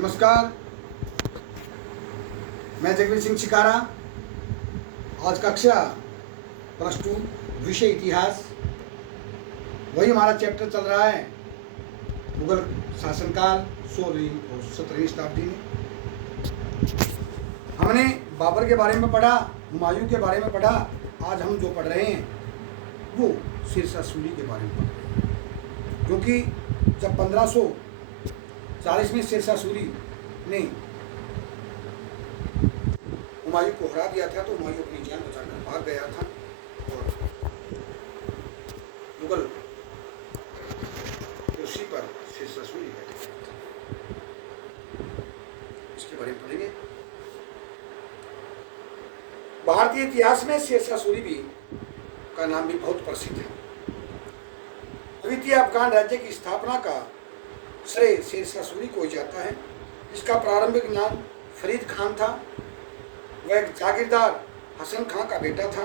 नमस्कार, मैं जगवीर सिंह शिकारा। आज कक्षा +2 विषय इतिहास, वही हमारा चैप्टर चल रहा है मुगल शासनकाल 16वीं और 17वीं शताब्दी में। हमने बाबर के बारे में पढ़ा, हुमायूं के बारे में पढ़ा। आज हम जो पढ़ रहे हैं वो शेरशाह सूरी के बारे में पढ़ रहे हैं, क्योंकि जब 1540 में शेरशाह सूरी ने हुमायूं को हरा दिया था तो हुमायूं अपनी जान बचाकर भाग गया था और मुगल कुर्सी पर शेरशाह सूरी बैठे। इसके बारे में पढ़ेंगे। भारतीय इतिहास में शेरशाह सूरी भी का नाम भी बहुत प्रसिद्ध है। द्वितीय अफगान राज्य की स्थापना का श्रेय शेरशाह सूरी को जाता है। इसका प्रारंभिक नाम फरीद खान था। वह एक जागीरदार हसन खां का बेटा था।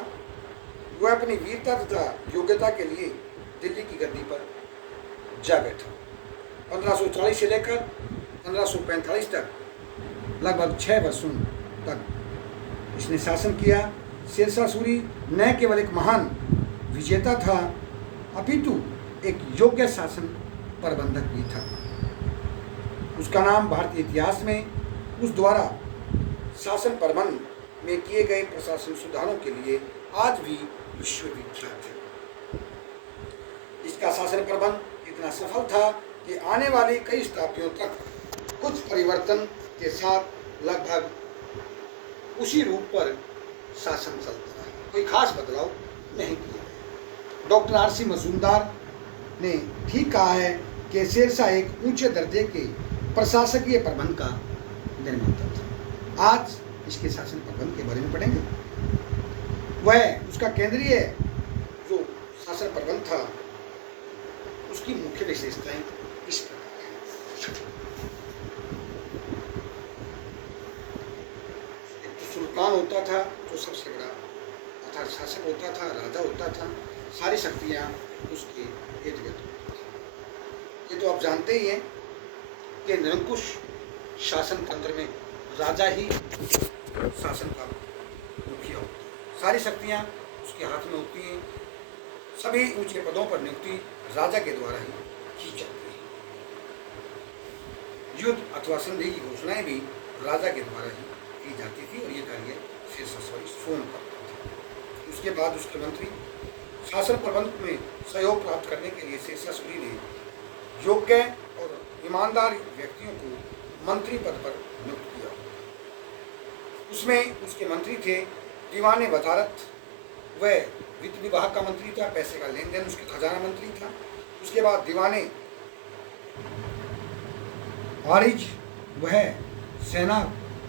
वह अपनी वीरता तथा योग्यता के लिए दिल्ली की गद्दी पर जा बैठा। 1540 से लेकर 1545 तक लगभग 6 वर्षों तक इसने शासन किया। शेरशाह सूरी न केवल एक महान विजेता था अपितु एक योग्य शासन प्रबंधक भी था। उसका नाम भारतीय इतिहास में उस द्वारा शासन प्रबंध में किए गए प्रशासन सुधारों के लिए आज भी विश्वविख्यात है। इसका शासन प्रबंध इतना सफल था कि आने वाले कई शताब्दियों तक कुछ परिवर्तन के साथ लगभग उसी रूप पर शासन चलता रहा। कोई खास बदलाव नहीं किया गया। Doctor R.C. मजूमदार ने ठीक कहा है कि शेरशाह एक ऊंचे दर्जे के प्रशासकीय प्रबंध का निर्माता था। आज इसके शासन प्रबंध के बारे में पढ़ेंगे। वह उसका केंद्रीय जो शासन प्रबंध था उसकी मुख्य विशेषताएं इस प्रकार हैं। एक तो सुल्तान होता था जो सबसे बड़ा अर्थात शासक होता था, राजा होता था। सारी शक्तियां उसके इर्द गिर्द होती थी। ये तो आप जानते ही हैं कि निरंकुश शासन तंत्र में राजा ही शासन का मुखिया होता है। सारी शक्तियां उसके हाथ में होती हैं। सभी ऊंचे पदों पर नियुक्ति राजा के द्वारा ही की जाती है। युद्ध अथवा संधि की घोषणाएं भी राजा के द्वारा ही की जाती थी और ये कार्य शेरशाह सूरी स्वयं करता था। उसके बाद उसके मंत्री शासन प्रबंध में सहयोग प्राप्त करने के लिए शेरशाह सूरी ने योग्य और ईमानदार व्यक्तियों को मंत्री पद पर नियुक्त किया। उसमें उसके मंत्री थे दीवाने वजारत, वह वित्त विभाग का मंत्री था, पैसे का लेन देन उसके खजाना मंत्री था। उसके बाद दीवाने वारिज, वह सेना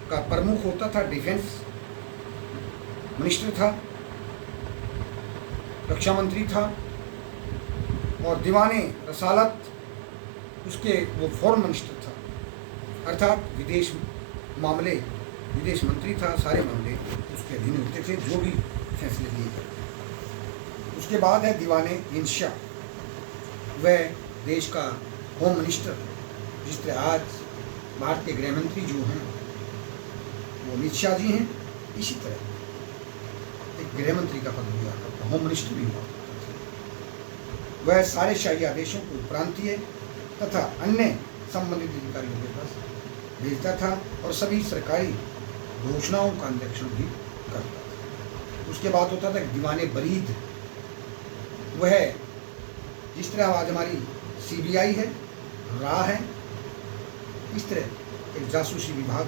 का प्रमुख होता था, डिफेंस मिनिस्टर था, रक्षा मंत्री था। और दीवाने रसालत उसके वो फॉरेन मिनिस्टर था, अर्थात विदेश मंत्री था। सारे मामले उसके अधीन होते थे, जो भी फैसले लिए जाते। उसके बाद है दीवाने इंशा, वह देश का होम मिनिस्टर, जिस तरह आज भारत के गृह मंत्री जो हैं वो अमित शाह जी हैं, इसी तरह एक गृह मंत्री का पद हुआ करता, होम मिनिस्टर भी हुआ करता था। वह सारे शाही आदेशों को प्रांतीय तथा अन्य संबंधित अधिकारियों के पास भेजता था और सभी सरकारी घोषणाओं का निरीक्षण भी करता था। उसके बाद होता था दीवाने बरीद, वह जिस तरह आज हमारी CBI है, रा है, इस तरह एक जासूसी विभाग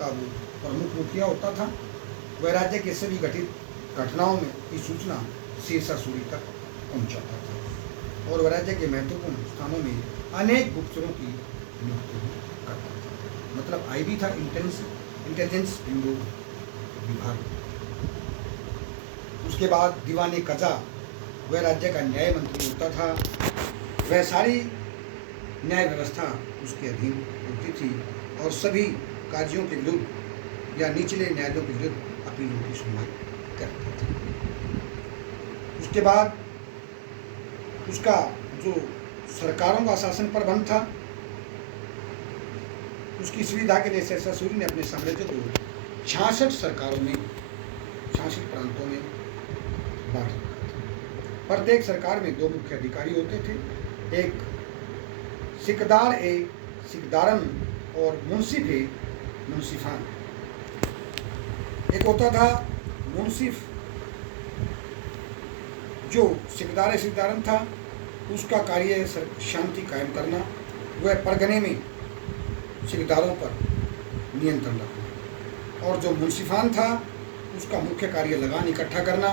का वो प्रमुख मुखिया होता था। वह राज्य के सभी घटित घटनाओं में की सूचना शेरशाह सूरी तक पहुंचाता था और वह राज्य के महत्वपूर्ण स्थानों में अनेक गुप्तचरों की नियुक्ति भी करता था। मतलब IB था, इंटेलिजेंस ब्यूरो विभाग। उसके बाद दीवाने कजा, वह राज्य का न्याय मंत्री होता था। वह सारी न्याय व्यवस्था उसके अधीन होती थी और सभी कार्यों के विरुद्ध या निचले न्यायालयों के विरुद्ध अपीलों की सुनवाई करता था। उसके बाद उसका जो सरकारों का शासन प्रबंध था उसकी सुविधा के लिए शेरशाह सूरी ने अपने साम्राज्य को 66 सरकारों में 66 प्रांतों में बांट रखा था। प्रत्येक सरकार में 2 मुख्य अधिकारी होते थे, एक सिकदार ए सिकदारन और मुंसिफ ए मुंसिफान। एक होता था मुंसिफ, जो सिकदार ए सिकदारन था, उसका कार्य शांति कायम करना, वह परगने में सिकदारों पर नियंत्रण रखना, और जो मुंसिफान था उसका मुख्य कार्य लगान इकट्ठा करना,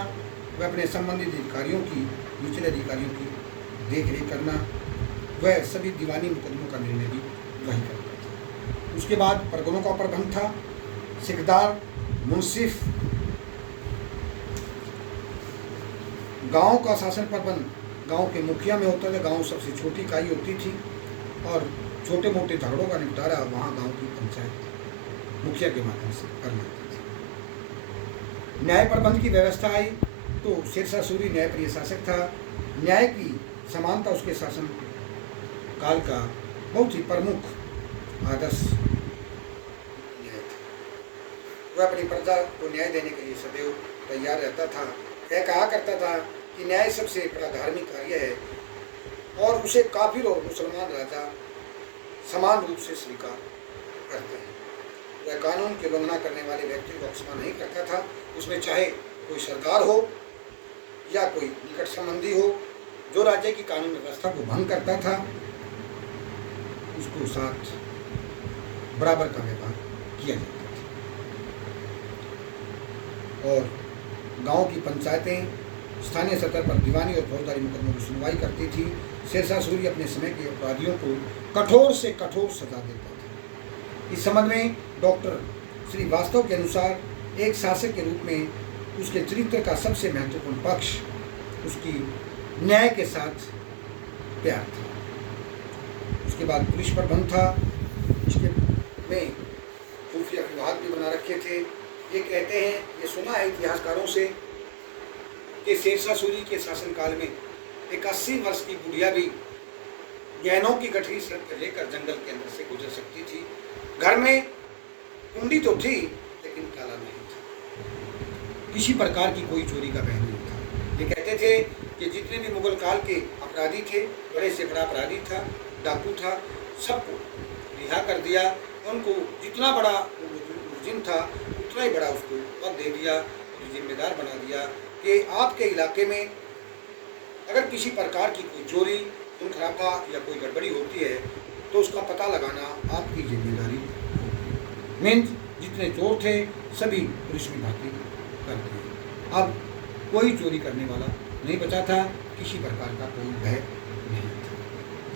वह अपने संबंधित अधिकारियों की, निचले अधिकारियों की देखरेख करना, वह सभी दीवानी मुकदमों का निर्णय भी वही करता था। उसके बाद परगनों का प्रबंध था, सिकदार, मुंसिफ, गांव का शासन प्रबंध गांव के मुखिया में होता था। गांव सबसे छोटी इकाई होती थी और छोटे मोटे झगड़ों का निपटारा वहाँ गांव की पंचायत मुखिया के माध्यम से कर लेती थी। न्याय प्रबंध की व्यवस्था आई तो शेरशाह सूरी न्यायप्रिय शासक था। न्याय की समानता उसके शासन काल का बहुत ही प्रमुख आदर्श न्याय था। वह अपनी प्रजा को न्याय देने के लिए सदैव तैयार रहता था। वह कहा करता था कि न्याय सबसे बड़ा धार्मिक कार्य है और उसे काफिर और मुसलमान राजा समान रूप से स्वीकार करते हैं। वह कानून की उल्लंघना करने वाले व्यक्ति को क्षमा नहीं करता था, उसमें चाहे कोई सरदार हो या कोई निकट संबंधी हो। जो राज्य की कानून व्यवस्था को भंग करता था उसको साथ बराबर का व्यवहार किया जाता था। और गांव की पंचायतें स्थानीय स्तर पर दीवानी और फौजदारी मुकदमों की सुनवाई करती थी। शेरशाह सूरी अपने समय के अपराधियों को कठोर से कठोर सजा देता था। इस संबंध में डॉक्टर श्रीवास्तव के अनुसार एक शासक के रूप में उसके चरित्र का सबसे महत्वपूर्ण पक्ष उसकी न्याय के साथ प्यार था। उसके बाद पुलिस प्रबंध था, इसके में खुफिया विभाग भी बना रखे थे। ये कहते हैं, ये सुना है इतिहासकारों से कि शेरशाह सूरी के शासनकाल में एक 80 वर्ष की बुढ़िया भी गहनों की गठरी सर पर लेकर जंगल के अंदर से गुजर सकती थी। घर में कुंडी तो थी लेकिन ताला नहीं था। किसी प्रकार की कोई चोरी का भय नहीं था। ये कहते थे कि जितने भी मुगल काल के अपराधी थे, बड़े से बड़ा अपराधी था, डाकू था, सबको रिहा कर दिया। उनको जितना बड़ा मुलजिम था उतना ही बड़ा उसको पद दे दिया और जिम्मेदार बना दिया कि आपके इलाके में अगर किसी प्रकार की कोई चोरी, खून खराबा या कोई गड़बड़ी होती है तो उसका पता लगाना आपकी जिम्मेदारी। मीन्स जितने चोर थे सभी पुलिस में भर्ती करते हैं। अब कोई चोरी करने वाला नहीं बचा था, किसी प्रकार का कोई भय नहीं था।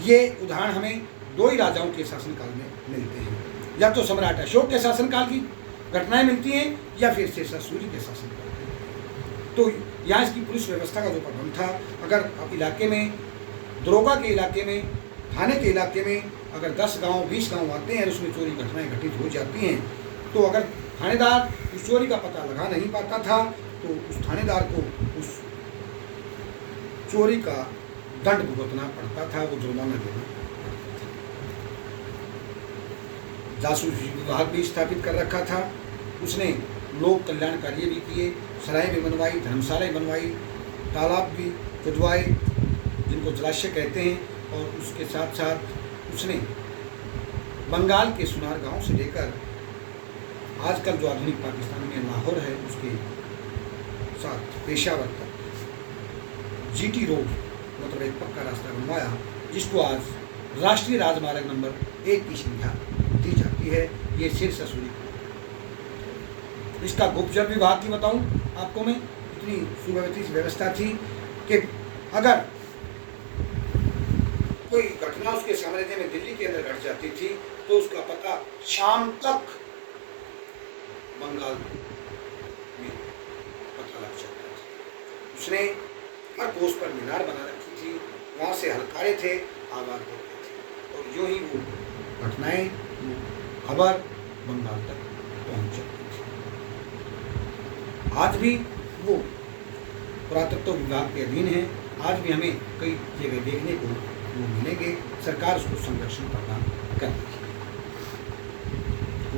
ये उदाहरण हमें 2 ही राजाओं के शासनकाल में मिलते हैं, या तो सम्राट अशोक के शासनकाल की घटनाएं मिलती हैं या फिर शेरशाह सूरी के शासनकाल। तो यहाँ इसकी पुलिस व्यवस्था का जो प्रबंध था, अगर आप इलाके में, दरोगा के इलाके में, थाने के इलाके में अगर 10 गांव 20 गांव आते हैं और उसमें चोरी घटनाएं घटित हो जाती हैं, तो अगर थानेदार उस चोरी का पता लगा नहीं पाता था तो उस थानेदार को उस चोरी का दंड भुगतना पड़ता था, वो जुर्माना देना पड़ता था। जासूसी विभाग भी स्थापित कर रखा था उसने। लोक कल्याण कार्य भी किए, सराय भी बनवाई, धर्मशालाएं बनवाई, तालाब भी खुदवाए जिनको जलाशय कहते हैं, और उसके साथ साथ उसने बंगाल के सुनार गांव से लेकर आजकल जो आधुनिक पाकिस्तान में लाहौर है उसके साथ पेशावर तक जीटी रोड मतलब एक पक्का रास्ता बनवाया, जिसको आज राष्ट्रीय राजमार्ग नंबर 1 की संख्या दी जाती है। ये शेरशाह सूरी। इसका गुप्तचर विभाग की बताऊं आपको मैं, इतनी सुव्यवस्थित व्यवस्था थी कि अगर कोई घटना उसके साम्राज्य में दिल्ली के अंदर घट जाती थी तो उसका पता शाम तक बंगाल में पता लग जाता था। उसने हर पोस्ट पर मीनार बना रखी थी, वहाँ से हलकारे थे, आवाज होते थे, और यूं ही वो घटनाएं, खबर बंगाल तक पहुँच जाती थी। आज भी वो पुरातत्व विभाग के अधीन है। आज भी हमें कई जगह देखने को वो मिलेंगे। सरकार उसको संरक्षण प्रदान कर रही है।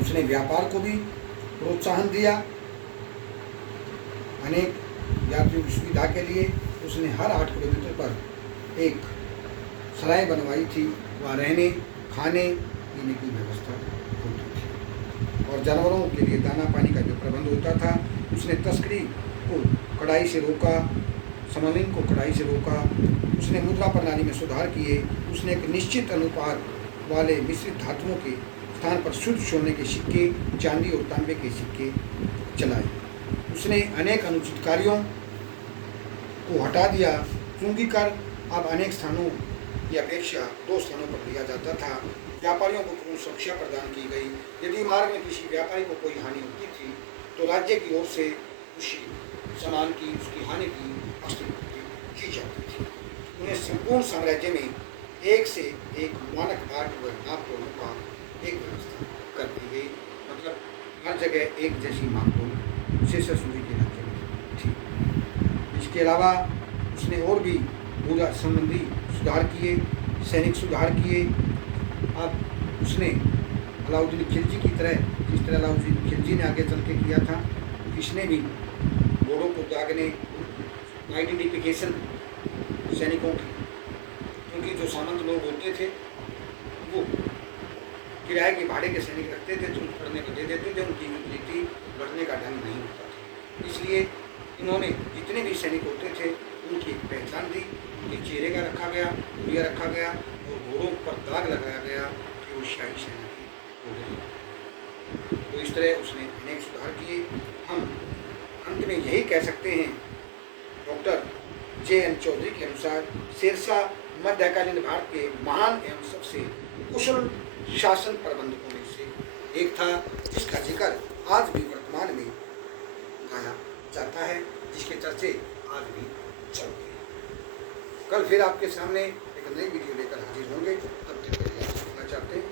उसने व्यापार को भी प्रोत्साहन दिया। अनेक यात्रियों की सुविधा के लिए उसने हर 8 किलोमीटर पर एक सराय बनवाई थी, वहाँ रहने, खाने, पीने की व्यवस्था होती थी और जानवरों के लिए दाना पानी का जो प्रबंध होता था। उसने तस्करी को कड़ाई से रोका, समलिंग को कड़ाई से रोका। उसने मुद्रा प्रणाली में सुधार किए। उसने एक निश्चित अनुपात वाले मिश्रित धातुओं के स्थान पर शुद्ध सोने के सिक्के, चांदी और तांबे के सिक्के चलाए। उसने अनेक अनुचित कार्यों को हटा दिया। चूंकि कर अब अनेक स्थानों की अपेक्षा 2 स्थानों पर लिया जाता था। व्यापारियों को पूर्ण सुरक्षा प्रदान की गई। यदि मार्ग में किसी व्यापारी को कोई हानि होती थी तो राज्य की ओर से उसी सामान की, उसकी हानि की क्षतिपूर्ति की जाती थी। उन्हें संपूर्ण साम्राज्य में एक से एक मानक बाट व नापतोलों का एक व्यवस्था कर दी गई। मतलब हर जगह एक जैसी मापतोल शेषासुरी के राज्य में थी। इसके अलावा उसने और भी भूजा संबंधी सुधार किए, सैनिक सुधार किए। अब उसने अलाउद्दीन खिलजी की तरह, जिस तरह अलाउद्दीन खिलजी ने आगे चल के किया था, इसने भी घोड़ों को दागने, आइडेंटिफिकेशन सैनिकों की, क्योंकि जो सामंत लोग होते थे वो किराए के भाड़े के सैनिक रखते थे, तो पढ़ने को दे देते थे, उनकी नीति लड़ने का ढंग नहीं होता था। इसलिए इन्होंने जितने भी सैनिक होते थे उनकी एक पहचान दी, उनके चेहरे का रखा गया, पुलिया रखा गया और घोड़ों पर दाग लगाया गया कि वो शाही सेना के घोड़े हैं। तो इस तरह उसने अनेक सुधार किए। हम अंत में यही कह सकते हैं, डॉक्टर J.N. चौधरी के अनुसार शेरशाह मध्यकालीन भारत के महान एवं सबसे कुशल शासन प्रबंधकों में से एक था, जिसका जिक्र आज भी वर्तमान में गाया जाता है, जिसके चर्चे आज भी चलते हैं। कल फिर आपके सामने एक नई वीडियो लेकर हाजिर होंगे। तब तक के लिए आप चाहते हैं।